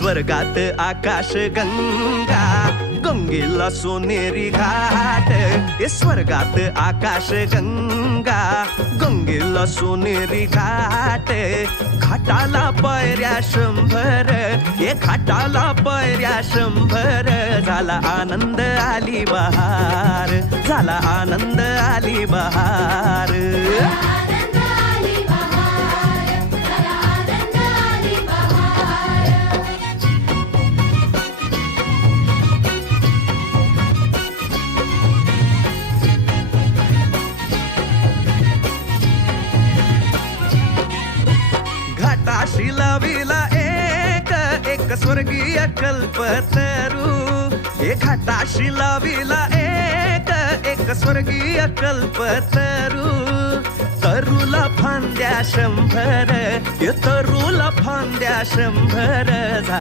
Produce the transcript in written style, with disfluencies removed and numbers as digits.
स्वर्गात आकाश गंगा, गंगेला सोनेरी घाट. स्वर्गात आकाश गंगा, गंगेला सोनेरी घाट. घाटाला पायऱ्या 100, घाटाला पायऱ्या 100. झाला आनंद आली बहार, झाला आनंद आली बहार. घाटाशी लाविला एक स्वर्गीय कल्पतरू. घाटाशी लाविला एक स्वर्गीय कल्पतरू. तरूला फांद्या 100, तरूला फांद्या 100.